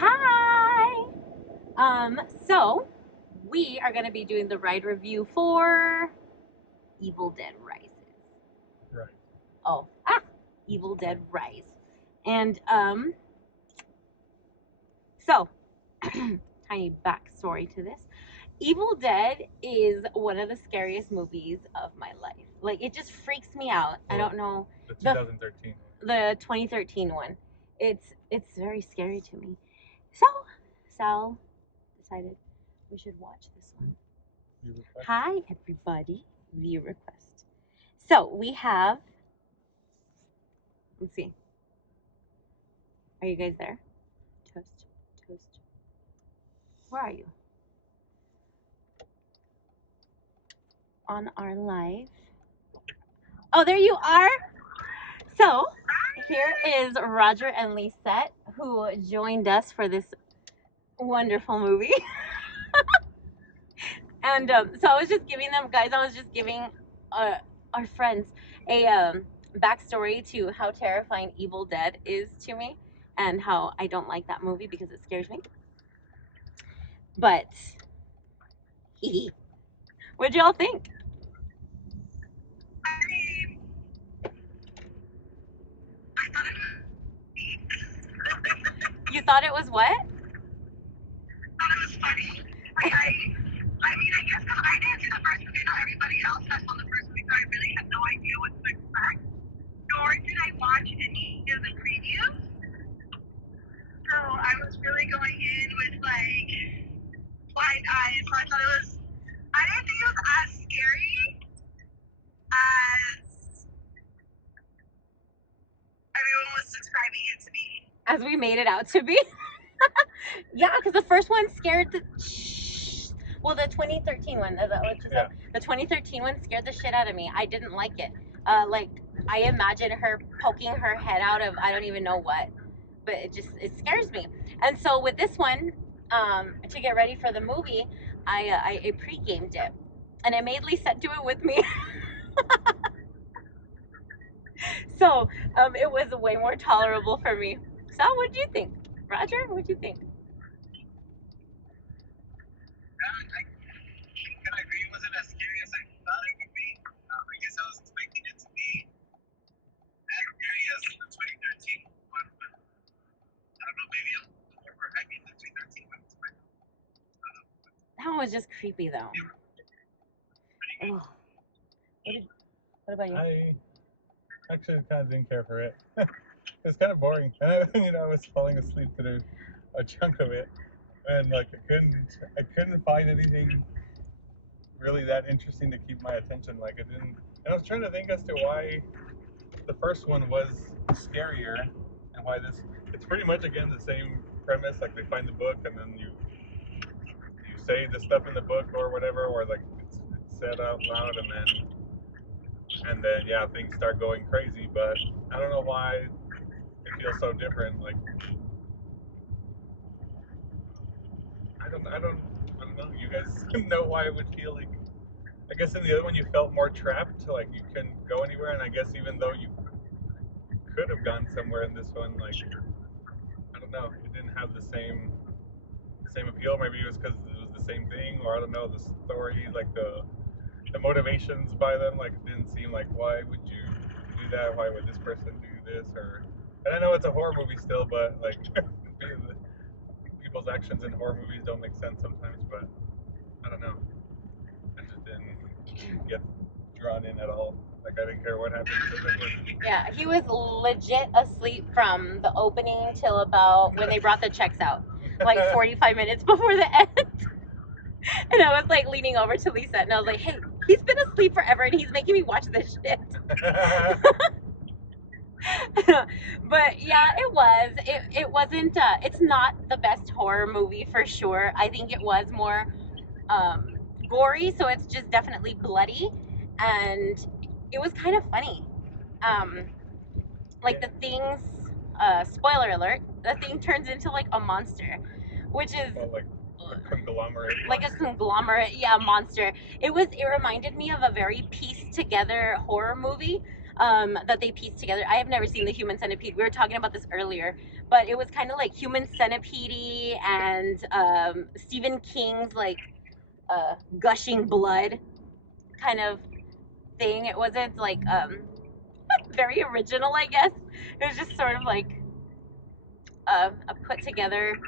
Hi! So we are going to be doing the ride review for Evil Dead Rises. Right. Evil Dead Rise. And, so, tiny backstory to this. Evil Dead is one of the scariest movies of my life. Like, it just freaks me out. I don't know. The 2013 The 2013 one. It's very scary to me. So, Sal decided we should watch this one. Hi, everybody. View request. So we have. Let's see. Are you guys there? Toast, toast. Where are you? On our live. Oh, there you are. So here is Roger and Lisette, who joined us for this wonderful movie. And so I was just giving them, guys. I was just giving our friends a backstory to how terrifying Evil Dead is to me, and how I don't like that movie because it scares me. But, what'd y'all think? You thought it was what? Thought it was funny. I guess because I didn't see the first movie, not everybody else has on the first movie, so I really had no idea what to expect. Nor did I watch any of the previews. So I was really going in with like blind eyes. So I thought I didn't think it was as scary as everyone was describing it to me. As we made it out to be. Yeah, because the first one scared the. Well, the 2013 one. Is that what you said? Yeah. The 2013 one scared the shit out of me. I didn't like it. Like, I imagine her poking her head out of I don't even know what, but it scares me. And so with this one, to get ready for the movie, I pre-gamed it, and I made Lisa do it with me. So it was way more tolerable for me. So what do you think, Roger? What do you think? I agree, it wasn't as scary as I thought it would be. I guess I was expecting it to be as scary as the 2013 one, but I don't know, maybe I'm overhyping the 2013 one. That one was just creepy though. Ugh. What about you? I actually kind of didn't care for it. It's kind of boring. And I was falling asleep through a chunk of it, and like I couldn't find anything really that interesting to keep my attention. Like it didn't. And I was trying to think as to why the first one was scarier, and why this. It's pretty much again the same premise. Like they find the book, and then you say the stuff in the book or whatever, or like it's said out loud, and then yeah, things start going crazy. But I don't know why it feels so different. Like I don't know. You guys know why it would feel like. I guess in the other one you felt more trapped, like you couldn't go anywhere, and I guess even though you could have gone somewhere in this one, like I don't know, it didn't have the same appeal. Maybe it was because it was the same thing, or I don't know, the story, like the motivations by them, like it didn't seem like why would you do that? Why would this person do this? Or and I know it's a horror movie still, but like people's actions in horror movies don't make sense sometimes. But I don't know. I just didn't get drawn in at all. Like I didn't care what happened to them. Yeah, he was legit asleep from the opening till about when they brought the checks out, like 45 minutes before the end. And I was like leaning over to Lisa, and I was like, "Hey, he's been asleep forever, and he's making me watch this shit." But yeah, it was. It wasn't. It's not the best horror movie for sure. I think it was more gory, so it's just definitely bloody, and it was kind of funny. Like the thing's spoiler alert, the thing turns into like a monster, which is like a conglomerate. Like a conglomerate, yeah, monster. It reminded me of a very pieced together horror movie. that they pieced together. I have never seen the Human Centipede. We were talking about this earlier, but it was kind of like Human Centipede and Stephen King's like gushing blood kind of thing. It wasn't like very original, I guess. It was just sort of like a put together.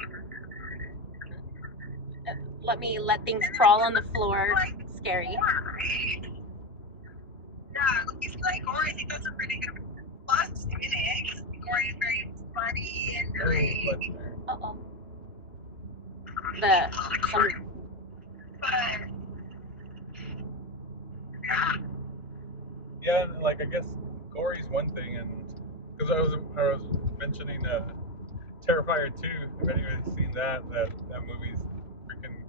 Let me let things crawl on the floor. Scary. Yeah, he's like Gory. He does a pretty good plus in it. Because Gory is very funny and very. Uh-oh. But yeah. Yeah, like I guess gory's one thing, and because I was mentioning Terrifier 2. If anybody's seen that movie's freaking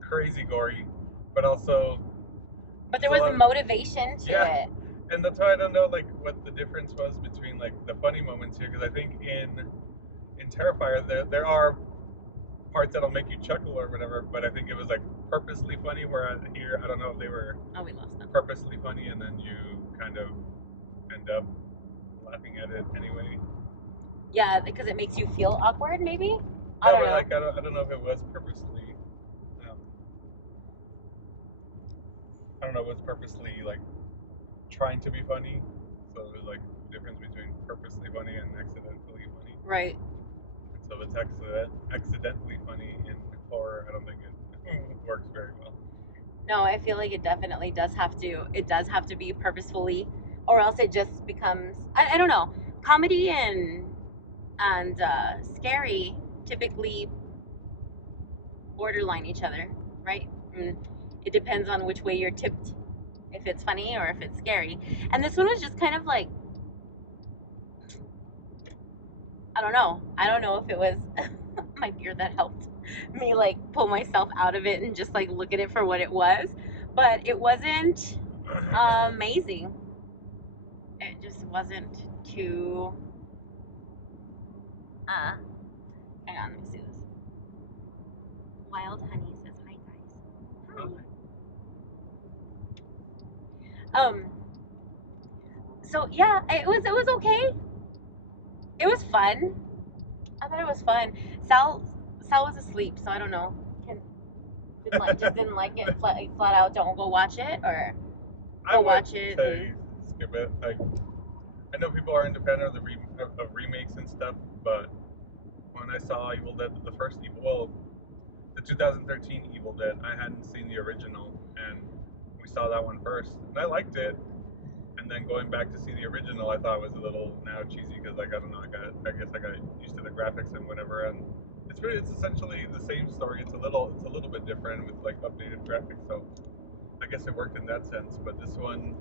crazy gory, but also. But there was a motivation to it. And that's why I don't know like what the difference was between like the funny moments here, because I think in Terrifier there are parts that'll make you chuckle or whatever, but I think it was like purposely funny. Where here I don't know if they were we lost them. Purposely funny, and then you kind of end up laughing at it anyway. Yeah, because it makes you feel awkward, maybe. I don't know. Like I don't know if it was purposely. I don't know. It was purposely like trying to be funny. So it was like the difference between purposely funny and accidentally funny. Right. And so if it's accidentally funny in horror, I don't think it works very well. No, I feel like it definitely does have to. It does have to be purposefully, or else it just becomes. I don't know. Comedy and scary typically borderline each other, right? It depends on which way you're tipped, if it's funny or if it's scary. And this one was just kind of like, I don't know if it was my beer that helped me like pull myself out of it and just like look at it for what it was, but it wasn't amazing. It just wasn't too hang on, let me see this. Wild Honey says hi guys. Hi. So yeah, it was okay. It was fun. I thought it was fun. Sal was asleep, so I don't know. Just didn't like it flat out. Don't go watch it, or go watch it. Say skip it. Like I know people are independent of of remakes and stuff, but when I saw Evil Dead, the 2013 Evil Dead, I hadn't seen the original, and we saw that one first, and I liked it. And then going back to see the original, I thought it was a little now cheesy because like I don't know, I guess I got used to the graphics and whatever, and it's essentially the same story. It's a little bit different with like updated graphics, so I guess it worked in that sense. But this one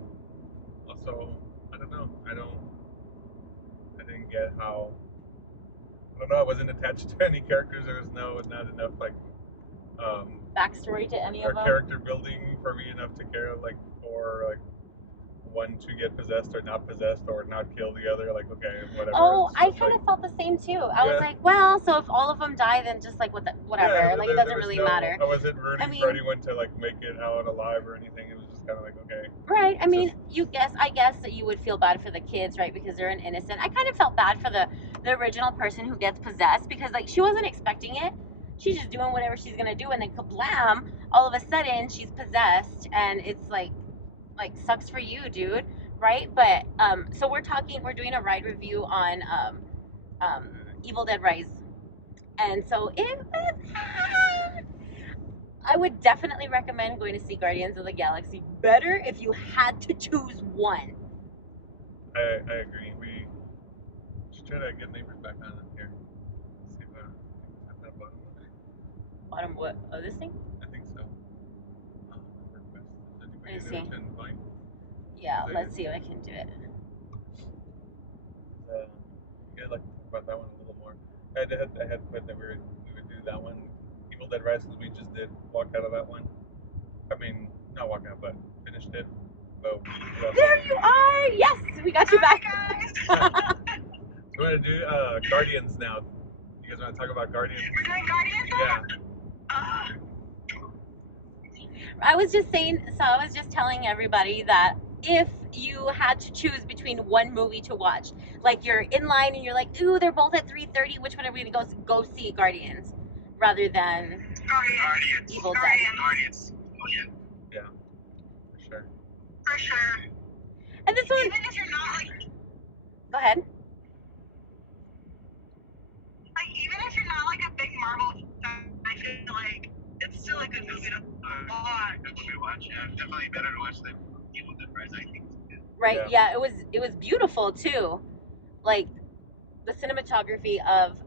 also, I don't know, I didn't get how. I don't know. I wasn't attached to any characters. There was not enough like backstory to any of them. Or character building for me enough to care like for like one to get possessed or not possessed or not kill the other. Like okay, whatever. Oh, I kind of felt the same too. I was like, well, so if all of them die, then just like whatever. Yeah, like it doesn't really matter. I wasn't rooting for anyone to like make it out alive or anything. It was just kind of like okay. Right. I mean, I guess that you would feel bad for the kids, right? Because they're an innocent. I kind of felt bad for the original person who gets possessed because like she wasn't expecting it. She's just doing whatever she's gonna do, and then kablam! All of a sudden she's possessed, and it's like sucks for you, dude. Right? But so we're doing a ride review on Evil Dead Rise, and so I would definitely recommend going to see Guardians of the Galaxy. Better if you had to choose one. I agree. We should try to get neighbors back on here. See if at that bottom. Bottom what? Oh, this thing? I think so. Let me see. Yeah, let's see if I can do it. Yeah, like about that one a little more. I had put that we would do that one, Evil Dead Rise, because we just did walk out of that one. I mean, not walk out, but finished it. So there you are! Yes, we got you back. We're gonna do Guardians now. You guys want to talk about Guardians? We're doing Guardians now? I was just telling everybody that if you had to choose between one movie to watch, like you're in line and you're like, ooh, they're both at 3:30. Which one are we gonna go see? Guardians, rather than Guardians. Evil Dead. Guardians. Oh yeah. Yeah, for sure. For sure. And this one, Even if you're not like go ahead. even if you're not like a big Marvel fan, I feel like it's still a good movie to watch. Good movie to watch. Yeah, definitely better to watch than Evil Dead Rise, I think. Right? Yeah, it was beautiful too. Like the cinematography of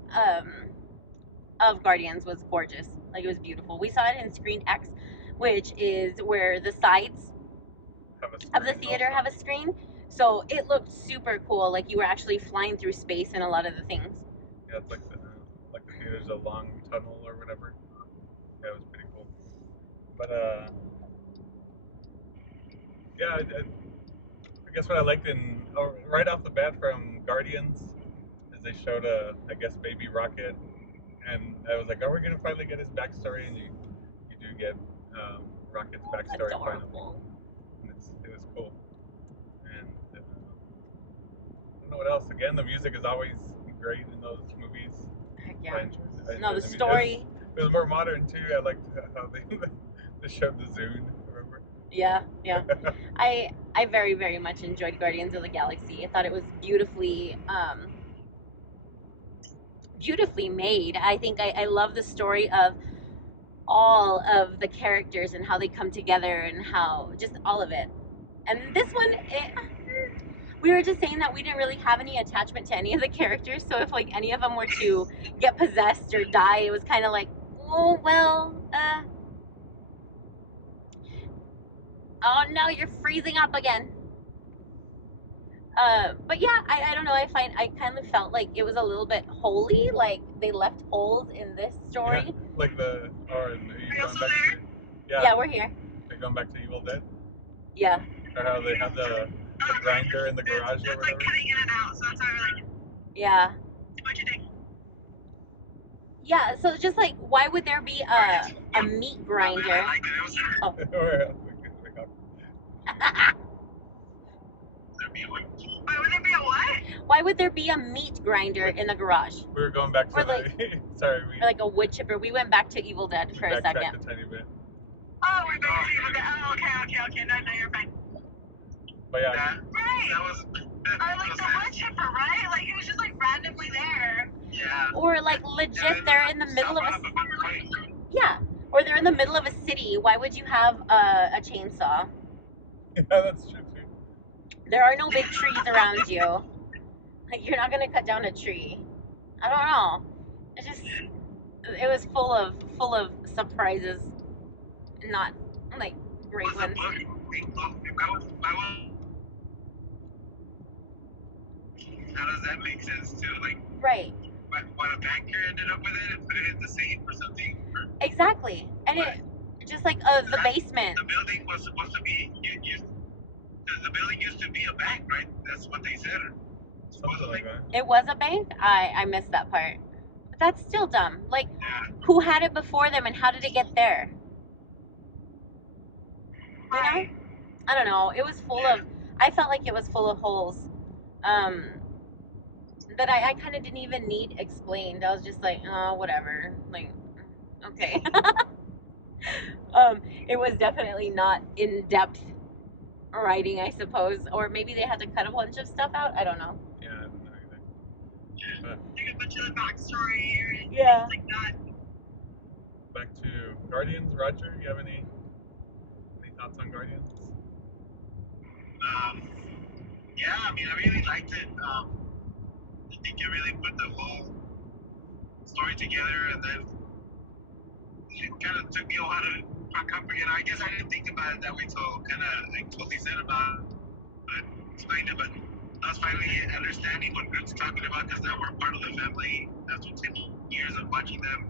Guardians was gorgeous. Like it was beautiful. We saw it in Screen X, which is where the sides of the theater have a screen. So it looked super cool. Like you were actually flying through space in a lot of the things. Yeah, it's like the theater's a long tunnel or whatever. Yeah, it was pretty cool. But yeah, I guess what I liked right off the bat from Guardians is they showed I guess baby Rocket, and I was like, oh, we're gonna finally get his backstory, and you do get Rocket's backstory finally. Adorable. And it was cool. And I don't know what else. Again, the music is always great in those movies. Heck yeah. I enjoyed No, the music. story. It was more modern too. I liked how they showed the Zune. Remember? Yeah, yeah. I very, very much enjoyed Guardians of the Galaxy. I thought it was beautifully beautifully made. I think I love the story of all of the characters and how they come together and how just all of it. And this one, we were just saying that we didn't really have any attachment to any of the characters. So if like any of them were to get possessed or die, it was kind of like, oh well. Oh no, you're freezing up again. But yeah, I don't know. I kind of felt like it was a little bit holy. Like they left holes in this story. Yeah, like Are you also there? Yeah, we're here. They're going back to Evil Dead. Yeah. Or how they have the grinder in the garage or It's like whatever. cutting in and out, so that's why we're like, Yeah. what you think? Yeah. So just like, why would there be a meat grinder? I liked it. It was Oh. Why would there be a what? Why would there be a meat grinder in the garage? We were going back to Or like- sorry, Or like a wood chipper. We went back to Evil Dead for a backtracked second. a tiny bit. Oh, we're back to Evil Dead. Oh, okay. No, you're fine. But yeah, Right. That was. Or like the wood chipper, right? Like it was just like randomly there. Yeah. Or like legit, they're in the middle of a yeah. Or they're in the middle of a city. Why would you have a chainsaw? yeah, that's true too. There are no big trees around you. Like you're not gonna cut down a tree. I don't know. It was full of surprises, not like great ones. How does that make sense too? Like, Right. what a banker ended up with it and put it in the safe or something? Exactly. And it just like the basement. The building was supposed to be used. The building used to be a bank, right? That's what they said. Something like that. It was a bank? I missed that part. But that's still dumb. Like, Yeah. who had it before them and how did it get there? You know? I don't know. It was full of, I felt like it was full of holes. That I kind of didn't even need explained. I was just like, oh, whatever. Like, okay. It was definitely not in-depth writing, I suppose. Or maybe they had to cut a bunch of stuff out. I don't know. Yeah, I don't know either. Like a bunch of the backstory and Yeah. things like that. Back to Guardians. Roger, you have any thoughts on Guardians? Yeah, I mean, I really liked it. I think it really put the whole story together, and then it kind of took me a while to comprehend. I guess I didn't think about it that way until kind of like totally said about it, explained it, but I was finally understanding what Groot's talking about because now we're part of the family. After 10 years of watching them,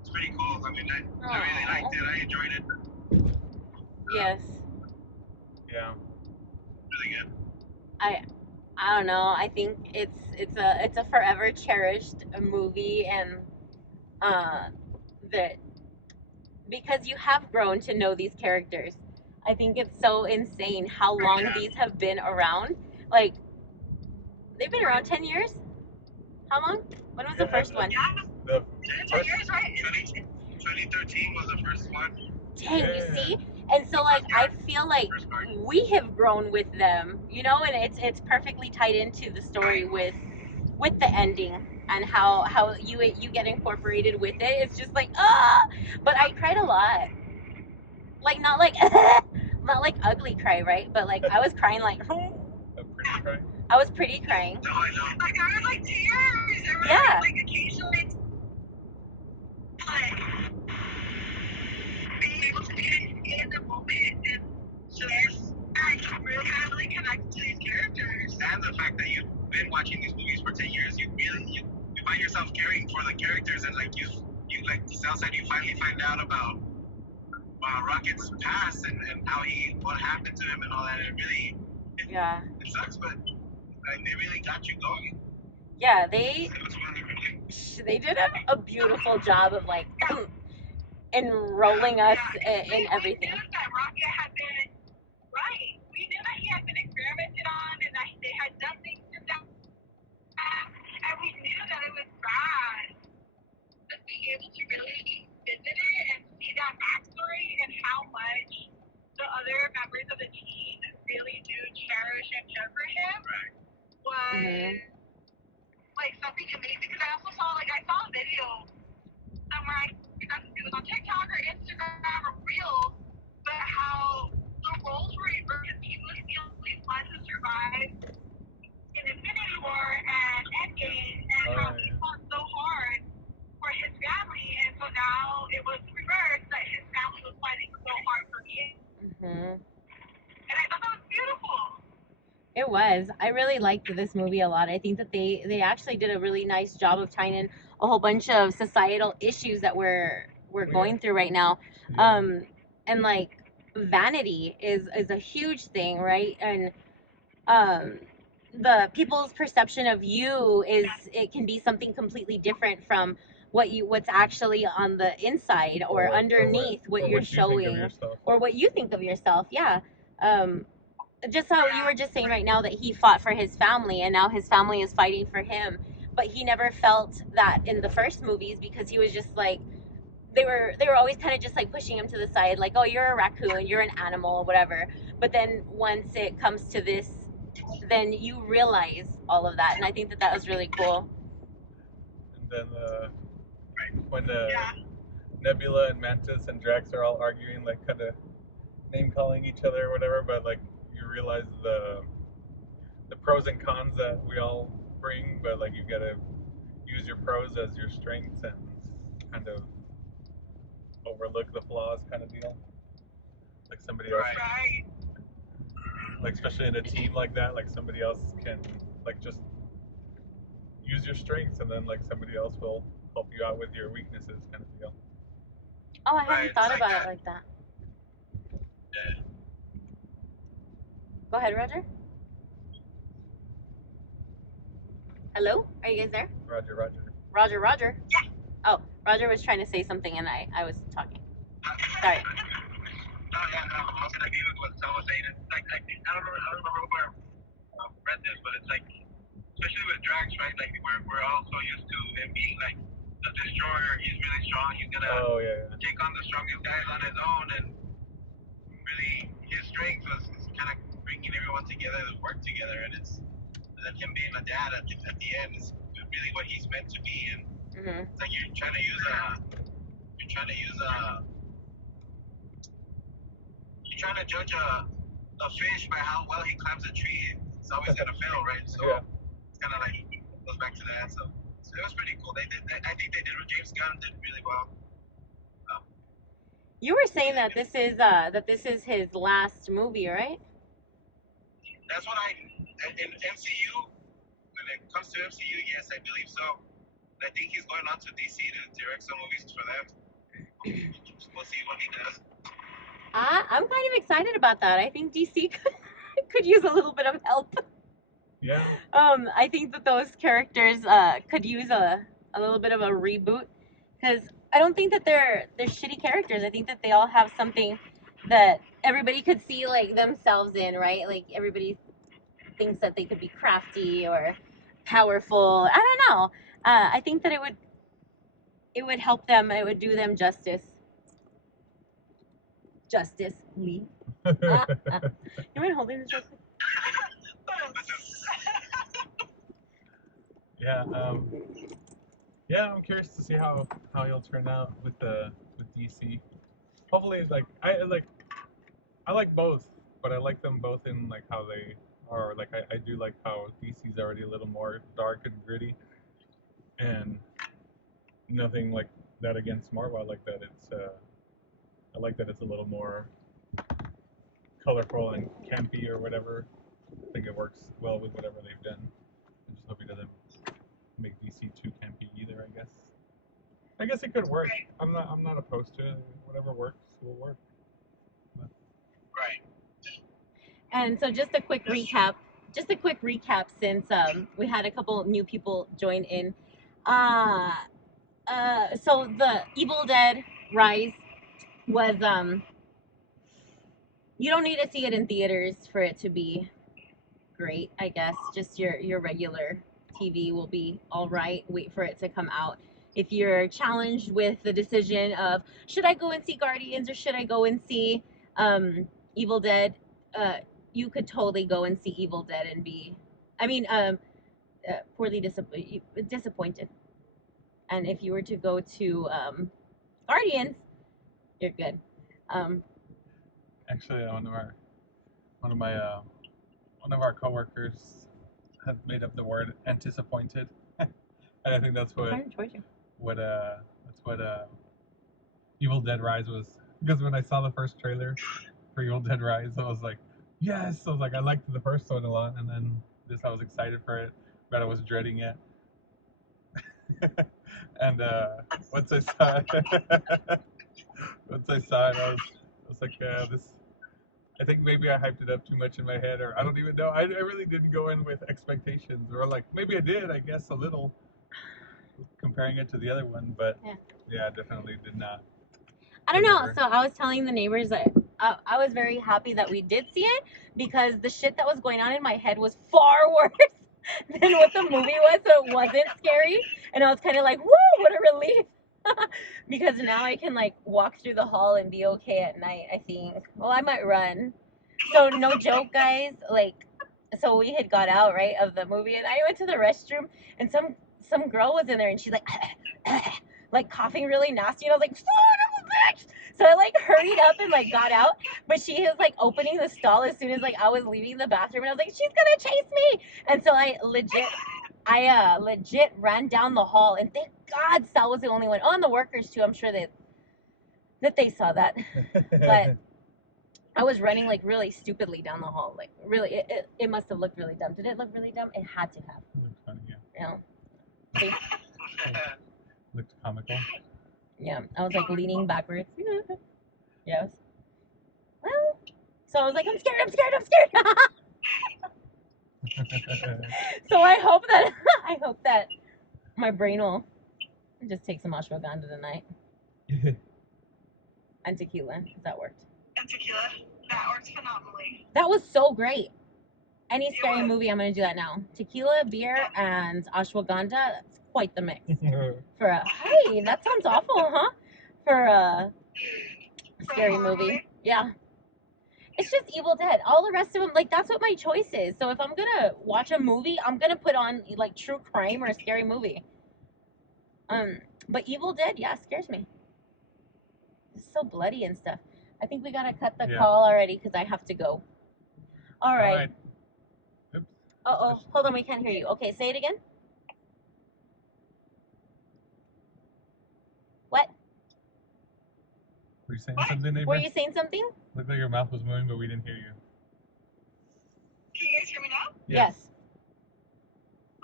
it's pretty cool. I mean, I really liked it. I enjoyed it. Yes. Yeah. Really good. I don't know. I think it's a forever cherished movie, and that because you have grown to know these characters. I think it's so insane how long these have been around. Like, they've been around 10 years? How long? When was the first one? The 2 years, right? 2013 was the first one. Dang, you see? And so, like, I feel like we have grown with them, you know, and it's perfectly tied into the story with the ending and how you get incorporated with it. It's just like, but I cried a lot. Like, not like not like ugly cry, right? But like I was crying like a pretty cry. I was pretty crying. No, I know. Like there were like tears. There were Yeah. like occasionally like being able to get in the moment and just really connect to these characters. And the fact that you've been watching these movies for 10 years, you find yourself caring for the characters, and like you like sounds like you finally find out about Rocket's past and how what happened to him and all that. It sucks, but like, they really got you going. Yeah, they did a beautiful job of like enrolling us in everything. We knew that Rocket had been right. We knew that he had been experimented on and that they had done things to them, and we knew that it was bad. Just being able to really visit it and see that backstory and how much the other members of the team really do cherish and care for him was like something amazing. Because I also saw a video somewhere, it was on TikTok or Instagram or Reels, but how the roles were reversed because he was the only one to survive in Infinity War and Endgame, and how he fought so hard for his family, and so now it was reversed that his family was fighting so hard for him. And I thought that was beautiful. It was. I really liked this movie a lot. I think that they actually did a really nice job of tying in a whole bunch of societal issues that we're going through right now. And like vanity is a huge thing, right? And the people's perception of you is it can be something completely different from what's actually on the inside or underneath what you're showing or what you think of yourself. Yeah. Just how you were just saying right now that he fought for his family and now his family is fighting for him, but he never felt that in the first movies because he was just like they were always kind of just like pushing him to the side, like, oh, you're a raccoon, you're an animal, whatever. But then once it comes to this, then you realize all of that, and I think that was really cool. And then when Nebula and Mantis and Drax are all arguing, like kind of name calling each other or whatever, but like you realize the pros and cons that we all bring, but like you gotta use your pros as your strengths and kind of overlook the flaws, kind of deal. Like somebody else, like especially in a team like that, like somebody else can like just use your strengths, and then like somebody else will help you out with your weaknesses, kind of deal. Oh, I hadn't thought about it like that. Yeah. Go ahead, Roger. Hello? Are you guys there? Roger. Yeah. Oh, Roger was trying to say something and I was talking. Sorry. No, I was gonna agree with what someone was saying. It's like I don't remember where I read this, but it's like, especially with Drax, right? Like we're all so used to him being like the destroyer. He's really strong. He's gonna take on the strongest guys on his own, and really his strength was kind of bringing everyone together to work together, and it's like him being a dad at the end is really what he's meant to be, and it's like you're trying to use you're trying to judge a fish by how well he climbs a tree. It's always gonna fail, right? So it's kind of like goes back to that. So it was pretty cool. I think they did what James Gunn did really well. You were saying that this is his last movie, right? That's what in MCU, when it comes to MCU, yes, I believe so. I think he's going on to DC to direct some movies for them. We'll see what he does. I'm kind of excited about that. I think DC could use a little bit of help. Yeah. I think that those characters could use a little bit of a reboot, because I don't think that they're shitty characters. I think that they all have something that everybody could see like themselves in, right? Like everybody thinks that they could be crafty or powerful. I don't know. I think that it would help them. It would do them justice. Justice Lee. You mind holding this? Yeah. Yeah, I'm curious to see how he'll turn out with DC. Hopefully, like I like both, but I like them both in like how they are. Like I do like how DC's already a little more dark and gritty, and nothing like that against Marvel. I like that I like that it's a little more colorful and campy or whatever. I think it works well with whatever they've done. I just hope he doesn't make DC too campy either. I guess it could work. I'm not opposed to it. Whatever works will work. But Right. And so just a quick recap. Just a quick recap since we had a couple new people join in. So the Evil Dead Rise was you don't need to see it in theaters for it to be great, I guess. Just your regular TV will be all right. Wait for it to come out. If you're challenged with the decision of should I go and see Guardians or should I go and see Evil Dead, you could totally go and see Evil Dead and be, I mean, poorly disappointed. And if you were to go to Guardians, you're good. Um, actually, one of my one of our coworkers had made up the word "antisappointed," and I think that's what Evil Dead Rise was. Because when I saw the first trailer for Evil Dead Rise, I was like, yes. I was like, I liked the first one a lot, and then this I was excited for it, but I was dreading it. And once I saw it, I was like, this. I think maybe I hyped it up too much in my head, or I don't even know. I really didn't go in with expectations, or like maybe I did. I guess a little, comparing it to the other one, but yeah, definitely did not. I don't know. So I was telling the neighbors that I was very happy that we did see it because the shit that was going on in my head was far worse than what the movie was. So it wasn't scary, and I was kind of like, "Woo, what a relief!" Because now I can like walk through the hall and be okay at night. I think. Well, I might run. So no joke, guys. Like, so we had got out right of the movie, and I went to the restroom, and some girl was in there, and she's like. Like coughing really nasty, and I was like, son of a bitch! So I like hurried up and like got out, but she was like opening the stall as soon as like I was leaving the bathroom, and I was like, she's gonna chase me! And so I legit ran down the hall, and thank God Sal was the only one. Oh, and the workers too. I'm sure that they saw that, but I was running like really stupidly down the hall. Like really, it must have looked really dumb. Did it look really dumb? It had to have. It looked funny, yeah. You know. See? Looked comical. Yeah, I was like leaning backwards. Yes. Well, so I was like, I'm scared. So I hope that my brain will just take some ashwagandha tonight and tequila, because that worked. And tequila, that works phenomenally. That was so great. Any scary movie, I'm gonna do that now. Tequila, beer, and ashwagandha. That's quite the mix. For a hey, that sounds awful, huh? For a scary movie. Yeah. It's just Evil Dead. All the rest of them, like that's what my choice is. So if I'm gonna watch a movie, I'm gonna put on like true crime or a scary movie. But Evil Dead, yeah, scares me. It's so bloody and stuff. I think we gotta cut the call already because I have to go. All right. Oops. Uh-oh. Hold on, we can't hear you. Okay, say it again. What? Were you saying something, neighbor? Were you saying something? Looked like your mouth was moving, but we didn't hear you. Can you guys hear me now? Yes.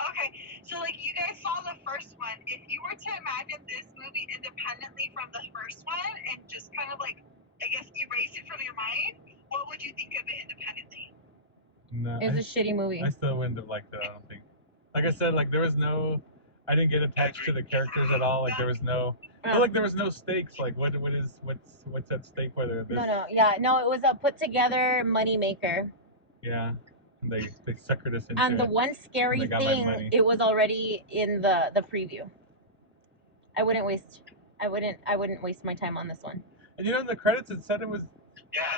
Okay, so like you guys saw the first one. If you were to imagine this movie independently from the first one and just kind of like, I guess, erase it from your mind, what would you think of it independently? No, It was a shitty movie. I still wouldn't have liked it, I don't think. Like I said, like there was no, I didn't get attached to the characters at all. Like there was no, I feel like there was no stakes. Like, what's at stake? Whether this, No, yeah, no, it was a put together money maker. yeah, and they suckered us into And the it. one scary And they got my thing, money. it was already in the preview. I wouldn't waste my time on this one. And in the credits it said it was.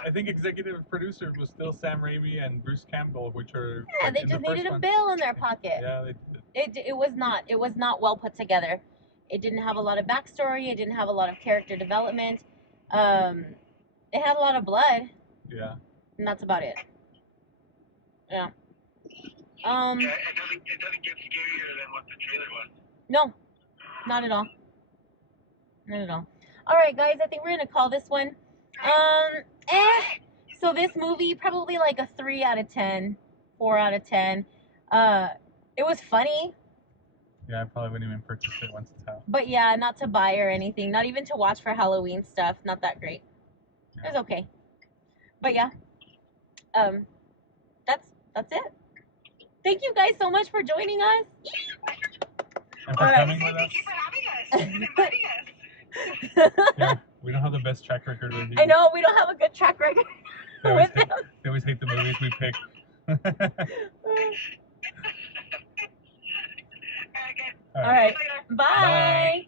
I think executive producer was still Sam Raimi and Bruce Campbell, which are Yeah, like, they in just the first needed a one. bill in their pocket. Yeah, It was not well put together. It didn't have a lot of backstory. It didn't have a lot of character development. It had a lot of blood. Yeah. And that's about it. Yeah. Yeah, it doesn't get scarier than what the trailer was. No, not at all. Not at all. All right, guys, I think we're gonna call this one. So this movie probably like a 3 out of 10, 4 out of 10. It was funny. Yeah, I probably wouldn't even purchase it once it's out. But yeah, not to buy or anything. Not even to watch for Halloween stuff. Not that great. It was okay. But yeah, that's it. Thank you guys so much for joining us. And for coming with us. Thank you for having us and inviting us. Yeah, we don't have the best track record with you. I know we don't have a good track record with them. They always hate the movies we pick. All right. Bye. Bye.